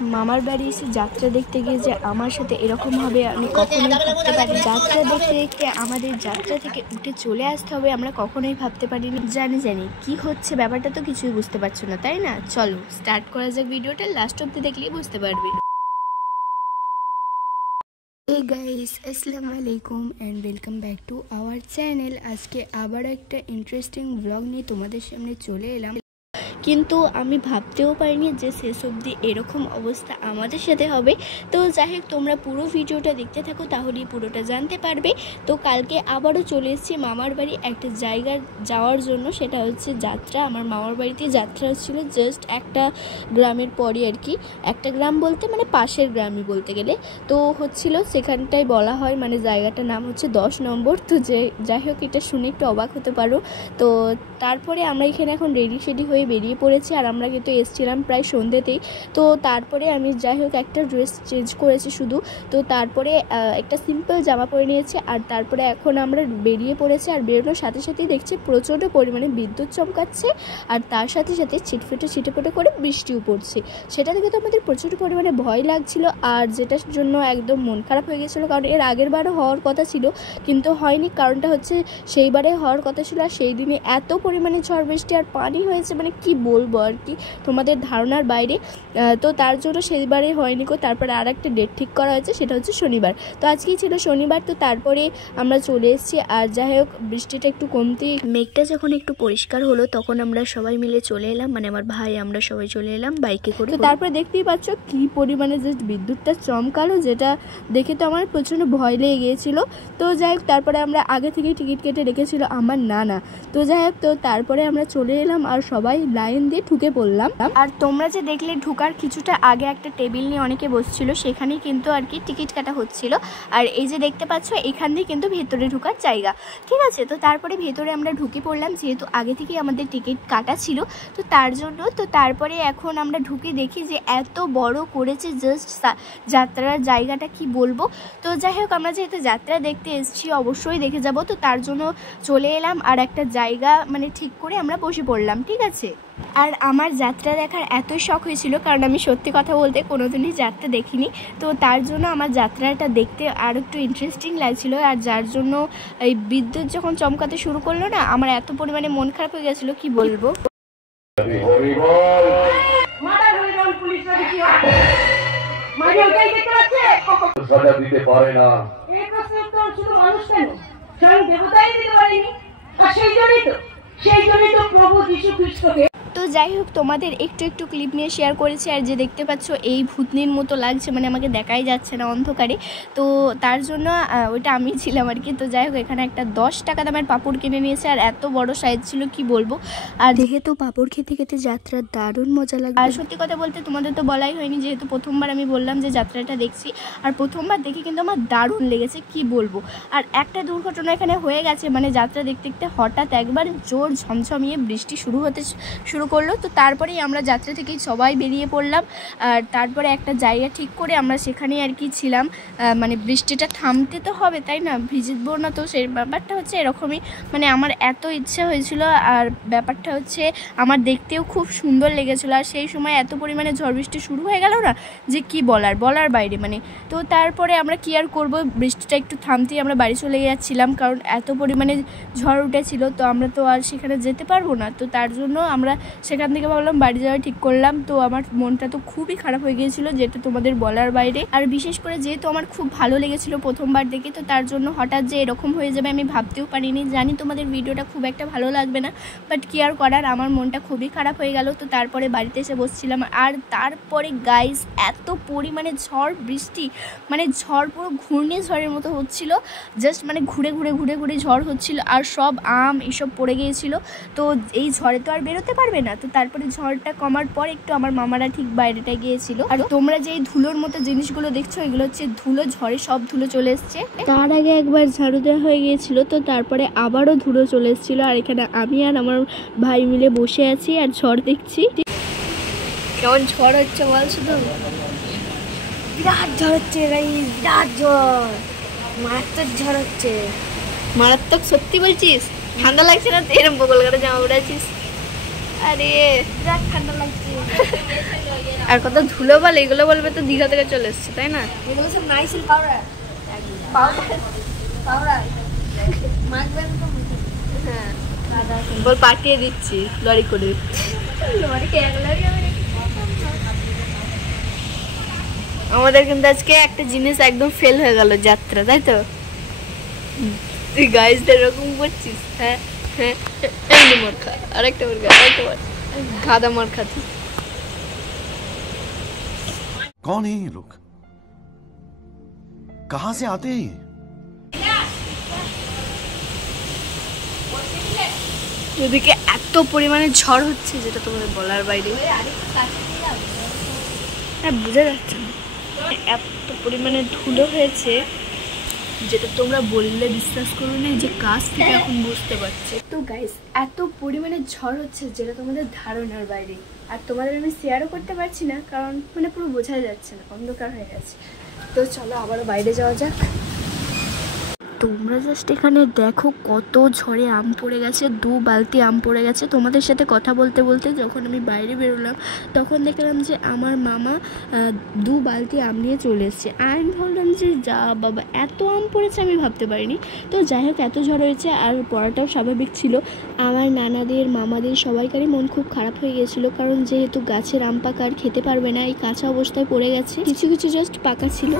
মামার বাড়ি এসে যাত্রা দেখতে গিয়ে যে আমার সাথে এরকম হবে আমি কখনোই ভাবতে পারি। যাত্রা দেখতে দেখতে আমাদের যাত্রা থেকে উঠে চলে আসতে হবে আমরা কখনোই ভাবতে পারিনি। জানি কি হচ্ছে ব্যাপারটা তো কিছুই বুঝতে পারছো না, তাই না? চলো স্টার্ট করা যাক ভিডিওটা, লাস্ট অব্দি দেখলেই বুঝতে পারবে। Hey guys, আসসালামু আলাইকুম and welcome back to our channel। আজকে আবার একটা ইন্টারেস্টিং ব্লগ নিয়ে তোমাদের সামনে চলে এলাম, কিন্তু আমি ভাবতেও পারিনি যে শেষ অবধি এরকম অবস্থা আমাদের সাথে হবে। তো যাই হোক, তোমরা পুরো ভিডিওটা দেখতে থাকো, তাহলেই পুরোটা জানতে পারবে। তো কালকে আবারও চলে এসেছি মামার বাড়ি একটা জায়গায় যাওয়ার জন্য, সেটা হচ্ছে যাত্রা। আমার মামার বাড়িতে যাত্রা হচ্ছিল জাস্ট একটা গ্রামের পরই আর কি, একটা গ্রাম বলতে মানে পাশের গ্রামই বলতে গেলে। তো হচ্ছিল সেখানটায় বলা হয় মানে জায়গাটার নাম হচ্ছে 10 নম্বর। তো যাই হোক, এটা শুনে একটু অবাক হতে পারো। তো তারপরে আমরা এখানে এখন রেডি হয়ে বেরিয়ে পড়েছি, আর আমরা কিন্তু এসেছিলাম প্রায় সন্ধ্যেতেই। তো তারপরে আমি যাই হোক একটা ড্রেস চেঞ্জ করেছি শুধু, তো তারপরে একটা সিম্পল জামা পরে নিয়েছি, আর তারপরে এখন আমরা বেরিয়ে পড়েছি। আর বেরোনোর সাথে সাথেই দেখছি প্রচণ্ড পরিমাণে বিদ্যুৎ চমকাচ্ছে, আর তার সাথে সাথে ছিটফেটে করে বৃষ্টিও পড়ছে। সেটা থেকে তো আমাদের প্রচুর পরিমাণে ভয় লাগছিল, আর যেটার জন্য একদম মন খারাপ হয়ে গেছিলো, কারণ এর আগের বারও হওয়ার কথা ছিল কিন্তু হয়নি। কারণটা হচ্ছে সেইবারে হওয়ার কথা ছিল, আর সেই দিনে এত পরিমাণে ঝড় বৃষ্টি আর পানি হয়েছে মানে কি বলবো আর কি, তোমাদের ধারণার বাইরে। তো তার জন্য সেইবারে হয়নি কো। তারপরে আর একটা ডেট ঠিক করা হয়েছে, সেটা হচ্ছে শনিবার। তো আজকেই ছিল শনিবার, তো তারপরে আমরা চলে এসেছি। আর যাই হোক, বৃষ্টিটা একটু কমতেই মেঘটা যখন একটু পরিষ্কার হলো, তখন আমরা সবাই মিলে চলে এলাম, মানে আমার ভাই আমরা সবাই চলে এলাম বাইকে করে। তো তারপরে দেখতেই পাচ্ছ কি পরিমাণে জাস্ট বিদ্যুৎটা চমকালো, যেটা দেখে তো আমার প্রচণ্ড ভয় লেগে গিয়েছিল। তো যাই হোক, তারপরে আমরা আগে থেকেই টিকিট কেটে রেখেছিল আমার নানা। তো যাই হোক, তো তারপরে আমরা চলে এলাম আর সবাই লাইন দিয়ে ঢুকে পড়লাম। আর তোমরা যে দেখলে ঢুকার কিছুটা আগে একটা টেবিল নিয়ে অনেকে বসছিল, সেখানেই কিন্তু আর কি টিকিট কাটা হচ্ছিল। আর এই যে দেখতে পাচ্ছ, এখান দিয়ে কিন্তু ভেতরে ঢুকার জায়গা, ঠিক আছে। তো তারপরে ভেতরে আমরা ঢুকে পড়লাম, যেহেতু আগে থেকেই আমাদের টিকিট কাটা ছিল, তো তার জন্য। তো তারপরে এখন আমরা ঢুকে দেখি যে এত বড় করেছে জাস্ট যাত্রার জায়গাটা, কি বলবো। তো যাই হোক, আমরা যেহেতু যাত্রা দেখতে এসেছি অবশ্যই দেখে যাব, তো তার জন্য চলে এলাম আর একটা জায়গা মানে ঠিক করে আমরা বসে পড়লাম, ঠিক আছে। আর আমার যাত্রা দেখার এতই শখ হয়েছিল, কারণ আমি সত্যি কথা বলতে কোনোদিনই যাত্রা দেখিনি। তো তার জন্য আমার যাত্রাটা দেখতে আর একটু ইন্টারেস্টিং লাগছিল, আর যার জন্য এই বিদ্যুৎ যখন চমকাতে শুরু করলো না, আমার এত পরিমাণে মন খারাপ হয়ে গেছিলো কি বলবো। তো যাই হোক, তোমাদের একটু ক্লিপ নিয়ে শেয়ার করেছি। আর যে দেখতে পাচ্ছ এই ভূতনির মতো লাগছে, মানে আমাকে দেখাই যাচ্ছে না অন্ধকারে, তো তার জন্য ওইটা আমি ছিলাম আর কি। তো যাই হোক, এখানে একটা 10 টাকা দামের পাঁপড় কিনে নিয়েছে, আর এত বড় সাইজ ছিল কি বলবো। আর যেহেতু পাঁপড় খেতে খেতে যাত্রার দারুণ মজা লাগে। আর সত্যি কথা বলতে তোমাদের তো বলাই হয়নি, যেহেতু প্রথমবার আমি বললাম যে যাত্রাটা দেখছি, আর প্রথমবার দেখে কিন্তু আমার দারুণ লেগেছে কি বলবো। আর একটা দুর্ঘটনা এখানে হয়ে গেছে, মানে যাত্রা দেখতে দেখতে হঠাৎ একবার জোর ঝমঝমিয়ে বৃষ্টি শুরু করলো। তো তারপরেই আমরা যাত্রা থেকেই সবাই বেরিয়ে পড়লাম, আর তারপরে একটা জায়গা ঠিক করে আমরা সেখানে আর কি ছিলাম। মানে বৃষ্টিটা থামতে তো হবে, তাই না, ভিজবো না। তো সেই ব্যাপারটা হচ্ছে এরকমই, মানে আমার এত ইচ্ছা হয়েছিল, আর ব্যাপারটা হচ্ছে আমার দেখতেও খুব সুন্দর লেগেছিলো। আর সেই সময় এত পরিমাণে ঝড় বৃষ্টি শুরু হয়ে গেল না, যে কি বলার বাইরে মানে। তো তারপরে আমরা কি আর করবো, বৃষ্টিটা একটু থামতেই আমরা বাড়ি চলে যাচ্ছিলাম, কারণ এত পরিমাণে ঝড় উঠেছিল, তো আমরা তো আর সেখানে যেতে পারবো না। তো তার জন্য আমরা সেখান থেকে ভাবলাম বাড়ি যাওয়া ঠিক করলাম। তো আমার মনটা তো খুবই খারাপ হয়ে গিয়েছিল, যেটা তোমাদের বলার বাইরে। আর বিশেষ করে যেহেতু আমার খুব ভালো লেগেছিল প্রথমবার দেখে, তো তার জন্য হঠাৎ যে এরকম হয়ে যাবে আমি ভাবতেও পারিনি। জানি তোমাদের ভিডিওটা খুব একটা ভালো লাগবে না, বাট কি আর করার, আমার মনটা খুবই খারাপ হয়ে গেল। তো তারপরে বাড়িতে এসে বসছিলাম, আর তারপরে গাইস এত পরিমাণে ঝড় বৃষ্টি, মানে ঝড় পুরো ঘূর্ণিঝড়ের মতো হচ্ছিল, জাস্ট মানে ঘুরে ঝড় হচ্ছিল, আর সব আম এসব পড়ে গিয়েছিল। তো এই ঝড়ে তো আর বেরোতে পারবে না। তো তারপরে ঝড়টা কমার পর একটু আমার মামারা ঠিক বাইরেটা গিয়েছিল। আর তোমরা যে ধুলোর মতো জিনিসগুলো দেখছো, এগুলো হচ্ছে ধুলো, ঝড়ে সব ধুলো চলে এসছে। তার আগে একবার ঝাড়ু দেওয়া হয়ে গিয়েছিল, তো তারপরে আবারও ধুলো চলে এসেছিল। আর এখানে আমি আর আমার ভাই মিলে বসে আছি আর ঝড় দেখছি। কেমন ঝড় হচ্ছে বল, শুধু বিরাট ঝড় হচ্ছে, বিরাট ঝড়, মারাত্মক ঝড় হচ্ছে, মারাত্মক। সত্যি বলছিস? ঠান্ডা লাগছে না? এরকম বগল করে জামা পরে আছিস? আরে বিরাট ঠান্ডা লাগছে। আর কত ধুলো বলে, এগুলো বলবে তো দীঘা থেকে চলে এসছে, তাই না? এগুলো সব নাইসিল পাউডার পাউডার মাখবেন তো। হ্যাঁ বল, পাঠিয়ে দিচ্ছি লরি করে। আমাদের কিন্তু আজকে একটা জিনিস একদম ফেল হয়ে গেল যাত্রা, তাই তো? তুই গাইজদের এরকম করছিস? হ্যাঁ হ্যাঁ, এই মার খা, আরেকটা মার খা, আরেকটা মার, গাদা মার খাচ্ছিস। कौन है ये लोग? कहां से आते हैं ये? এদিকে এত পরিমাণে ঝড় হচ্ছে যেটা তোমাদের বলার বাইরে। হ্যাঁ বোঝা যাচ্ছে না, এত পরিমাণে ধুলো হয়েছে যেটা তোমরা বললে বিশ্বাস করো না, যে কাছ থেকে এখন বুঝতে পারছি। তো গাইস এত পরিমাণে ঝড় হচ্ছে যেটা তোমাদের ধারণার বাইরে, আর তোমাদের আমি শেয়ারও করতে পারছি না, কারণ মানে পুরো বোঝাই যাচ্ছে না, অন্ধকার হয়ে গেছে। তো চলো আবারও বাইরে যাওয়া যাক। তোমরা জাস্ট এখানে দেখো কত ঝড়ে আম পড়ে গেছে, 2 বালতি আম পড়ে গেছে। তোমাদের সাথে কথা বলতে বলতে যখন আমি বাইরে বেরোলাম তখন দেখলাম যে আমার মামা 2 বালতি আম নিয়ে চলে এসছে। আমি ভাবলাম যে যা বাবা, এত আম পড়েছে, আমি ভাবতে পারিনি। তো যাই হোক, এত ঝড় হয়েছে আর পড়াটাও স্বাভাবিক ছিল। আমার নানাদের মামাদের সবাইকারই মন খুব খারাপ হয়ে গেছিলো, কারণ যেহেতু গাছের আম পাকা আর খেতে পারবে না, এই কাঁচা অবস্থায় পড়ে গেছে, কিছু কিছু জাস্ট পাকা ছিল।